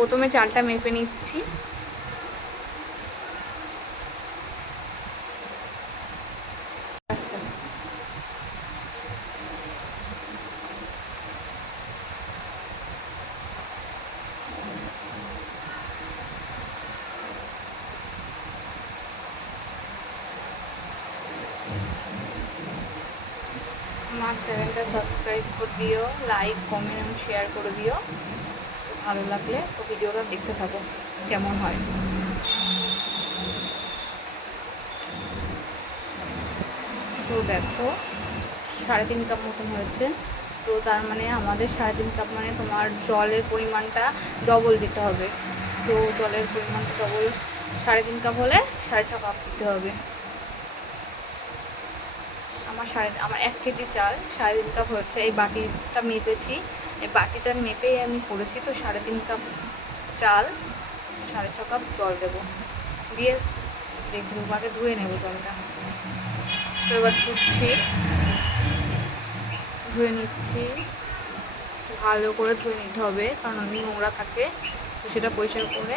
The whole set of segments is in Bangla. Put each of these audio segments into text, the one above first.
প্রথমে চালটা মেপে নিচ্ছি। আমার চ্যানেলটা সাবস্ক্রাইব করে দিও লাইক কমেন্ট এবং শেয়ার করে দিও ভালো লাগলে ভিডিওটা দেখতে থাকো, কেমন হয়? তো দেখো, সাড়ে তিন কাপ মতন হয়েছে। তো তার মানে আমাদের সাড়ে তিন কাপ মানে তোমার জলের পরিমাণটা ডবল দিতে হবে। তো জলের পরিমাণটা ডবল সাড়ে তিন কাপ হলে সাড়ে ছ কাপ দিতে হবে। আমার সাড়ে আমার এক কেজি চাল সাড়ে তিন কাপ হয়েছে, এই বাটিটা মেপেছি। এই বাটিটা মেপেই আমি করেছি তো সাড়ে তিন কাপ চাল, সাড়ে ছ কাপ জল দেবো। দিয়ে দেবো আগে ধুয়ে নেব জলটা। তো এবার ধুচ্ছি। ধুয়ে নিচ্ছি। ভালো করে ধুয়ে নিতে হবে, কারণ অনেক নোংরা থাকে, তো সেটা পরিষ্কার করে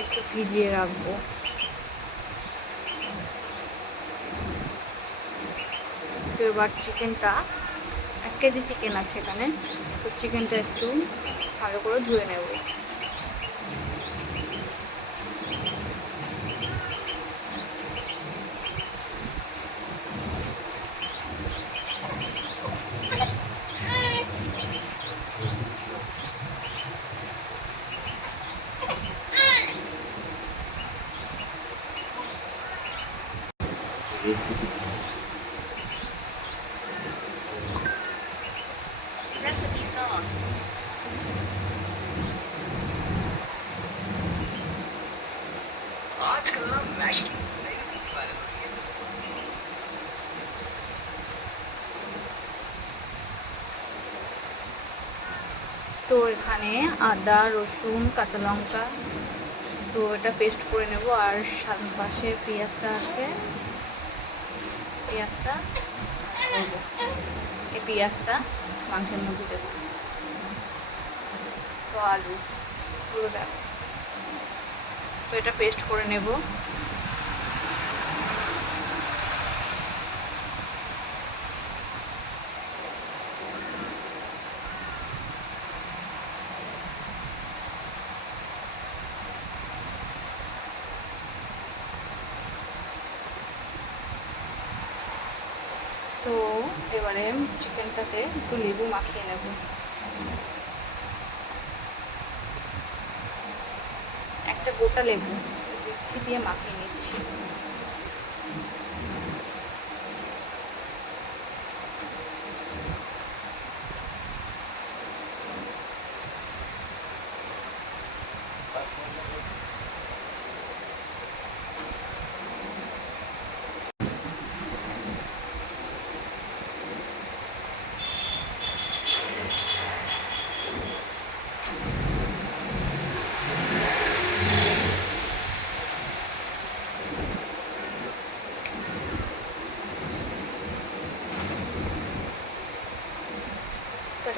একটু ভিজিয়ে রাখব। তো এবার চিকেনটা, এক কেজি চিকেন আছে এখানে। তো চিকেনটা একটু ভালো করে ধুয়ে নেব। রেসিপি আদা, রসুন, কাঁচা লঙ্কা। তো এটা পেস্ট করে নেব। আর পাশে পেঁয়াজটা আছে। পেঁয়াজটা করব। এই পেঁয়াজটা মাংসের মধ্যে দেবো। তো আলু পুরো দেখ তো এটা পেস্ট করে নেব তো এবারে চিকেনটাতে একটু লেবু মাখিয়ে নেব। একটা গোটা লেবু দিচ্ছি দিয়ে মাখিয়ে নিচ্ছি।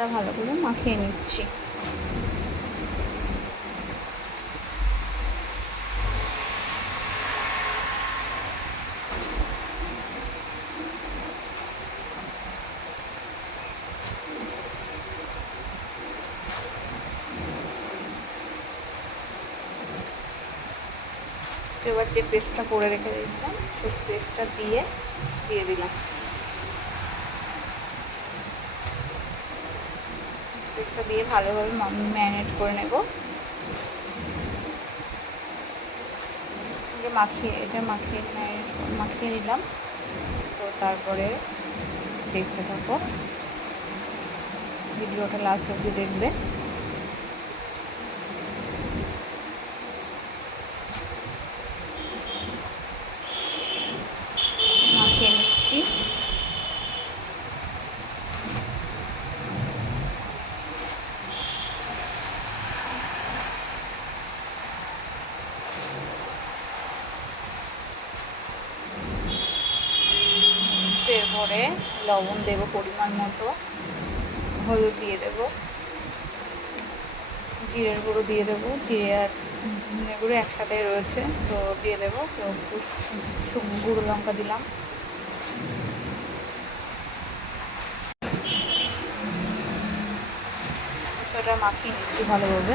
সেটা ভালো করে মাখিয়ে নিচ্ছি। এবার যে পেস্টটা করে রেখে দিয়েছিলাম, সেই পেস্টটা দিয়ে দিয়ে দিলাম। পেস্টটা দিয়ে ভালোভাবে ম্যারিনেট করে নেব। মাখিয়ে এটা মাখিয়ে ম্যারিনেট মাখিয়ে নিলাম। তো তারপরে দেখতে থাকো। ভিডিওটা লাস্ট অবধি দেখবে মাখিয়ে নিচ্ছি এরপরে লবণ দেবো পরিমাণ মতো। হলুদ দিয়ে দেবো। জিরের গুঁড়ো দিয়ে দেবো। জিরে আর ধনে গুঁড়ো একসাথে রয়েছে, তো দিয়ে দেবো। তো শুকনো গুঁড়ো লঙ্কা দিলাম। এটা মাখিয়ে নিচ্ছি ভালোভাবে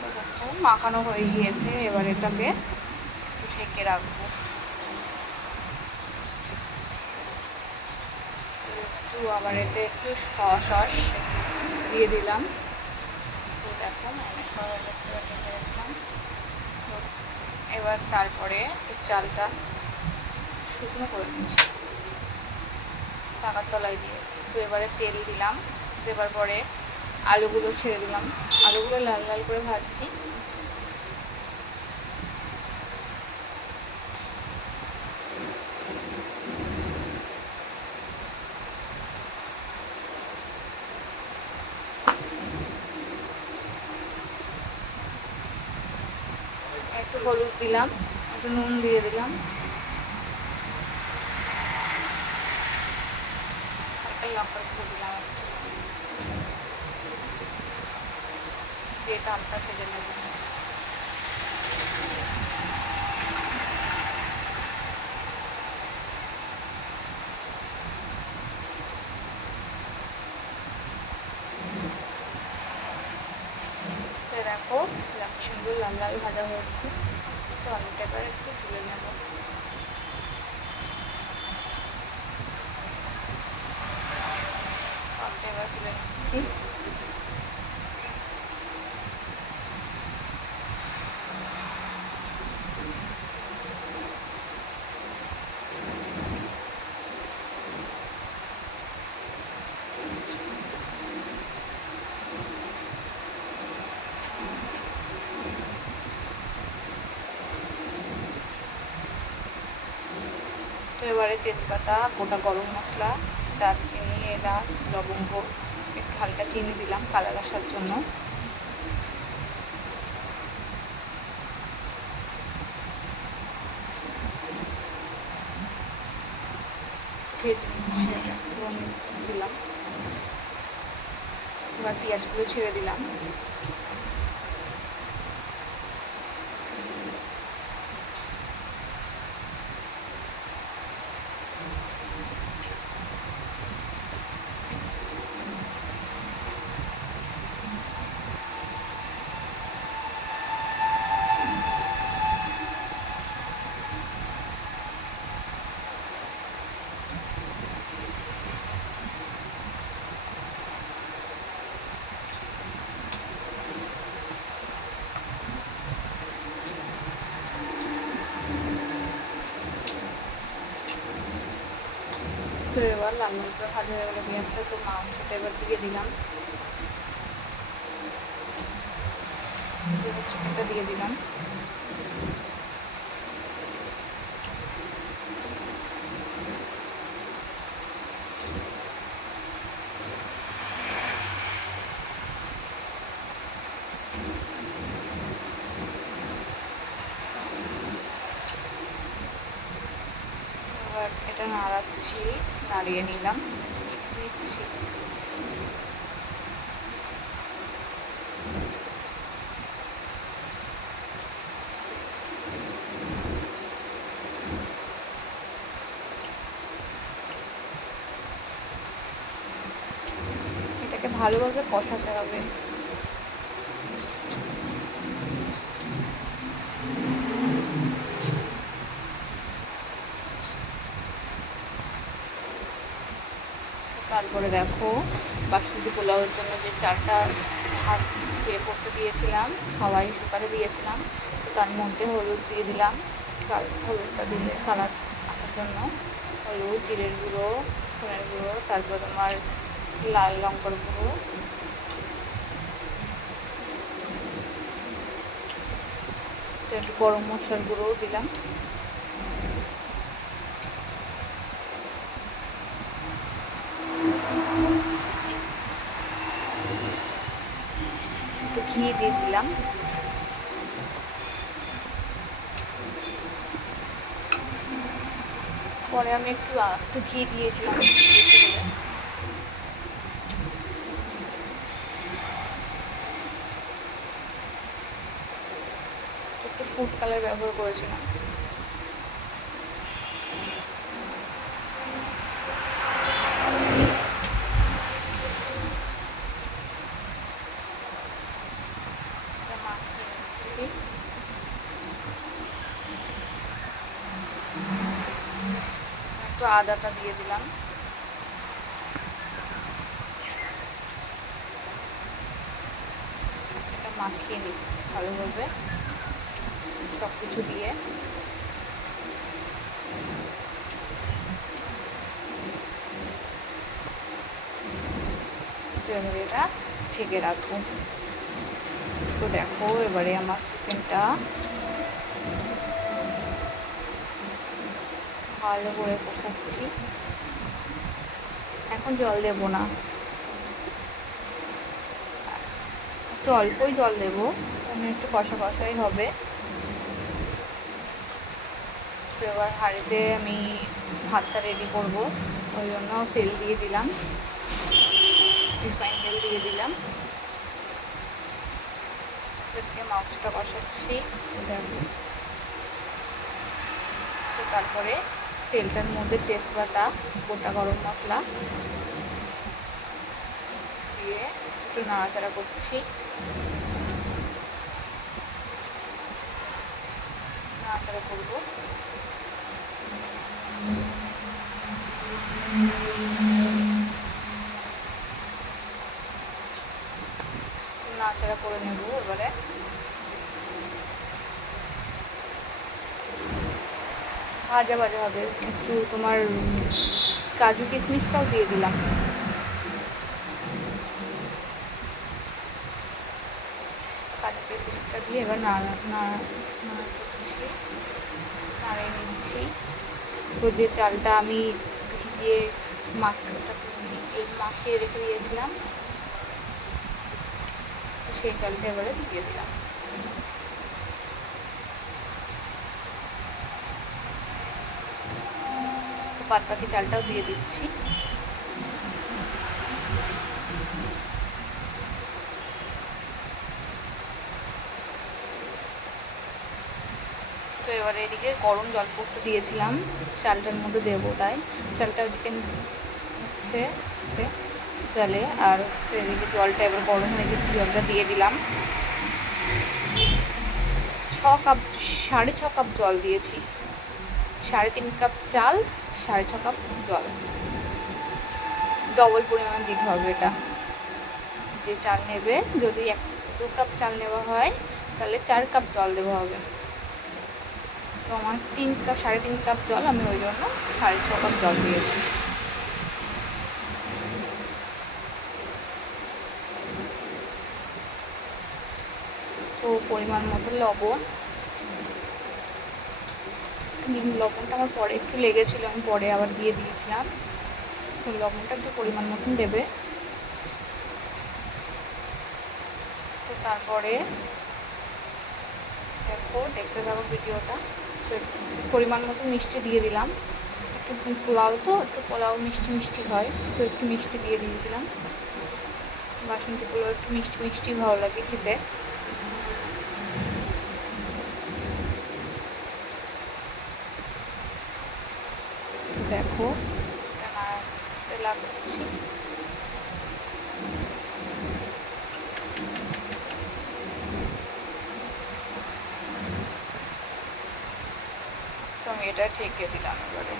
তো দেখো, মাখানো হয়ে গিয়েছে, এবার এটাকে ঢেকে রাখব। একটু আবার এতে একটু সস দিয়ে দিলাম। তো দেখো করা এবার তারপরে চালটা শুকনো করে নিচ্ছি। টাকার তলায় দিয়ে তো এবারে তেল দিলাম। দেবার পরে আলুগুলো ছেড়ে দিলাম। আলুগুলো লাল লাল করে ভাজছি একটু হলুদ দিলাম একটু নুন দিয়ে দিলাম। লঙ্কা গুঁড়ো দিলাম একটু। দিয়ে এটা হালকা ভেজে নেব তো দেখো এরকম সুন্দর লাল লাল ভাজা হয়েছে তো আলুটা এবার একটু তুলে নেব আলুটা এবার তুলে নিচ্ছি তো এবারে তেজপাতা, গোটা গরম মশলা, দারচিনি, এলাচ, লবঙ্গ, একটু হালকা চিনি দিলাম কালার আসার জন্য। দিলাম এবার পেঁয়াজগুলো ছেড়ে দিলাম। এবার করে ভাজা হয়ে গেলো, পেঁয়াজটা তো মাংসটা এবার দিয়ে দিলাম। চিকেনটা দিয়ে দিলাম। এবার এটা নাড়াচ্ছি। নাড়িয়ে নিলাম। দিচ্ছি এটাকে ভালোভাবে কষাতে হবে। তারপরে দেখো বাসন্তী পোলাওয়ের জন্য যে চারটা ভাত শুয়ে পড়তে দিয়েছিলাম, হাওয়াই শুকাতে দিয়েছিলাম, তো তার মধ্যে হলুদ দিয়ে দিলাম হলুদটা দিলে কালার আসার জন্য। হলুদ, জিরের গুঁড়ো, ধনের গুঁড়ো, তারপর তোমার লাল লঙ্কার গুঁড়ো। একটু গরম মশলার গুঁড়োও দিলাম। একটু ঘি দিয়ে দিলাম। পরে আমি একটু একটু ঘি দিয়েছিলাম। একটু ফুড কালার ব্যবহার করেছিলাম এটা মাখিয়ে নিচ্ছি একটু আদাটা দিয়ে দিলাম। এটা মাখিয়ে নিচ্ছি ভালোভাবে। সব কিছু দিয়ে এটা ঢেকে রাখব। তো দেখো, এবারে আমার চিকেনটা ভালো করে কষাচ্ছি। এখন জল দেব না। একটু অল্পই জল দেবো মানে একটু কষা কষাই হবে। তো এবার হাঁড়িতে আমি ভাতটা রেডি করব, ওই জন্য তেল দিয়ে দিলাম। রিফাইন তেল দিয়ে দিলাম। এদিকে মাংসটা কষাচ্ছি। দেখো। তো তারপরে তেলটার মধ্যে তেজপাতা, গোটা গরম মশলা দিয়ে একটু নাড়াচাড়া করছি। নাড়াচাড়া করব। নাড়াচাড়া করে নেব এবারে। ভাজা ভাজা হবে। একটু তোমার কাজু কিশমিশটাও দিয়ে দিলাম। কাজু কিশমিশটা দিয়ে এবার নাড়া নাড়া নাড়া নাড়িয়ে নিচ্ছি। তো যে চালটা আমি ভিজিয়ে মাখটা মাখিয়ে রেখে দিয়েছিলাম, সেই চালটা এবারে দিয়ে দিলাম। বাদ বাকি চালটাও দিয়ে দিচ্ছি। তো এবারে এদিকে গরম জল পড়তে দিয়েছিলাম, চালটার মধ্যে দেবো তাই। চালটা ওদিকে হচ্ছে আস্তে আর হচ্ছে এদিকে জলটা এবার গরম হয়ে গেছে, জলটা দিয়ে দিলাম। ছ কাপ, সাড়ে ছ কাপ জল দিয়েছি। সাড়ে তিন কাপ চাল সাড়ে ছ কাপ জল। ডবল পরিমাণ দিতে হবে এটা। যে চাল নেবে, যদি এক, দু কাপ চাল নেওয়া হয়, তাহলে চার কাপ জল দেওয়া হবে। তো আমার তিন কাপ, সাড়ে তিন কাপ জল আমি ওই জন্য সাড়ে ছ কাপ জল দিয়েছি। তো পরিমাণ মতো লবণ লবণটা আমার পরে একটু লেগেছিলো, আমি পরে আবার দিয়ে দিয়েছিলাম। তো লবণটা একটু পরিমাণ মতন দেবে। তো তারপরে দেখো, দেখতে থাকো ভিডিওটা। তো পরিমাণ মতো মিষ্টি দিয়ে দিলাম। একটু পোলাও তো, একটু পোলাও মিষ্টি মিষ্টি হয়, তো একটু মিষ্টি দিয়ে দিয়েছিলাম। বাসন্তী পোলাও একটু মিষ্টি মিষ্টি ভালো লাগে খেতে। দেখো। নাড়াতে লাগাচ্ছি। তো আমি এটা ঢেকে দিলাম এবারে।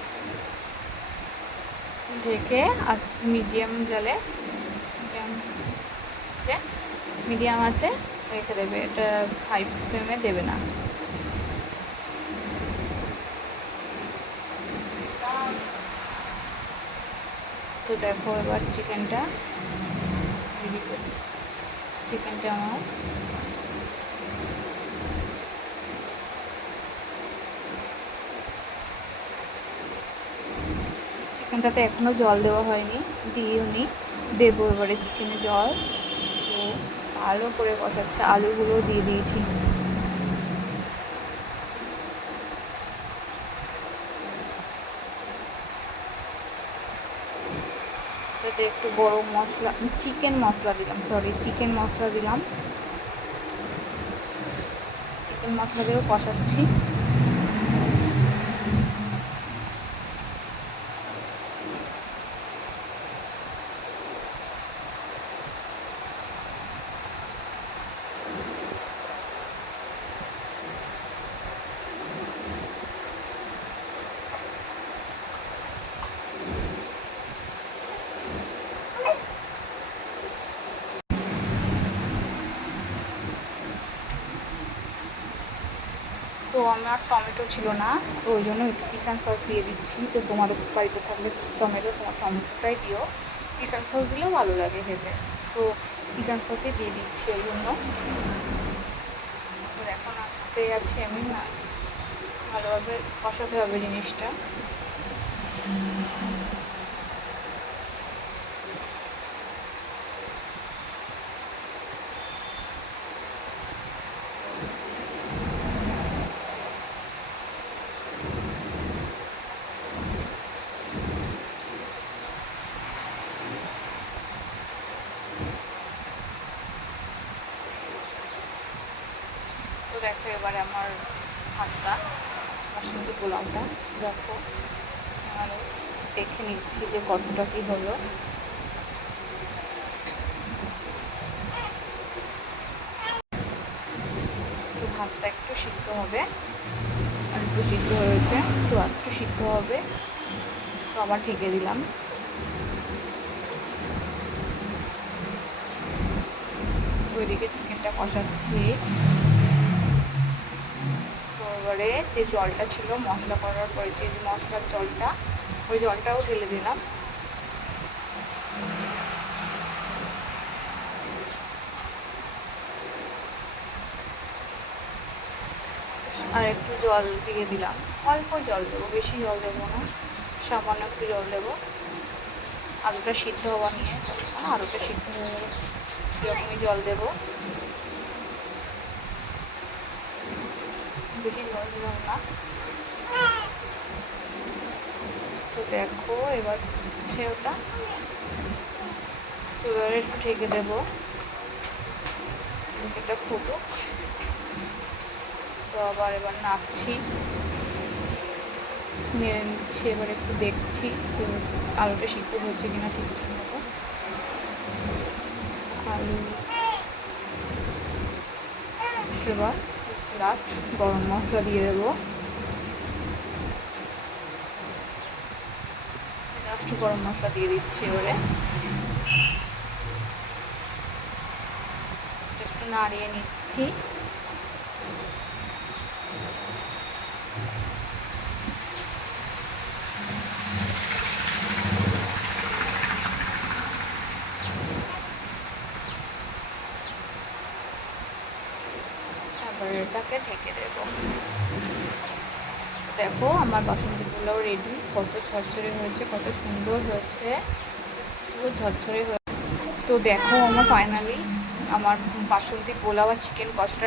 ঢেকে আস মিডিয়াম জলে, মিডিয়াম আছে রেখে দেবে। এটা ফাইভ ফ্লেমে দেবে না। দেখো এবার চিকেনটা চিকেনটা আমার চিকেনটাতে এখনও জল দেওয়া হয়নি, দিইও নি। দেবো এবারে চিকেনে জল। তো ভালো করে কষাচ্ছে। আলুগুলো দিয়ে দিয়েছি এতে একটু গরম মশলা চিকেন মশলা দিলাম সরি চিকেন মশলা দিলাম। চিকেন মশলা দিয়েও কষাচ্ছি তো আমার টমেটো ছিল না। তো ওই জন্য একটু কিষান সস দিয়ে দিচ্ছি। তো তোমার বাড়িতে থাকলে টমেটো, তোমার টমেটোটাই দিও। কিষান সস দিলেও ভালো লাগে খেতে। তো কিষান সসই দিয়ে দিচ্ছি ওই জন্য। তো এখন হাতে আছি আমি, না, ভালোভাবে কষাতে হবে জিনিসটা। দেখো এবারে আমার ভাতটা বাসন্তী পোলাওটা দেখো। এবারে দেখে নিচ্ছি যে কতটা কি হলো। তো ভাতটা একটু সিদ্ধ হবে। আর একটু সিদ্ধ হয়েছে তো আর একটু সিদ্ধ হবে। তো আবার ঢেকে দিলাম। তো এদিকে চিকেনটা কষাচ্ছি। এবারে যে জলটা ছিল, মশলা করার পরে যে মশলার জলটা, ওই জলটাও ঢেলে দিলাম। আর একটু জল দিয়ে দিলাম। অল্প জল দেবো, বেশি জল দেবো না, সামান্য একটু জল দেবো। আলুটা সিদ্ধ হওয়া নিয়ে আলুটা সিদ্ধ হয়ে সেরকমই জল দেবো। বেশি দিলাম না তো দেখো, এবার ফুটছে ওটা। তো এবার একটু ঢেকে দেবো। এটা ফুটুক। তো আবার এবার নাড়ছি। নেড়ে নিচ্ছি, এবার একটু দেখছি যে আলুটা সিদ্ধ হচ্ছে কিনা ঠিকঠাক মতো। আলু এবার লাস্ট গরম মশলা দিয়ে দেবো। লাস্ট গরম মশলা দিয়ে দিচ্ছি এবারে। একটু নাড়িয়ে নিচ্ছি তারপর এটাকে ঢেকে দেব দেখো আমার বাসন্তী পোলাও রেডি কত ঝরঝরে হয়েছে, কত সুন্দর হয়েছে। পুরো ঝরঝরে হয়েছে তো দেখো আমার ফাইনালি আমার বাসন্তী পোলাও আর চিকেন কষাটা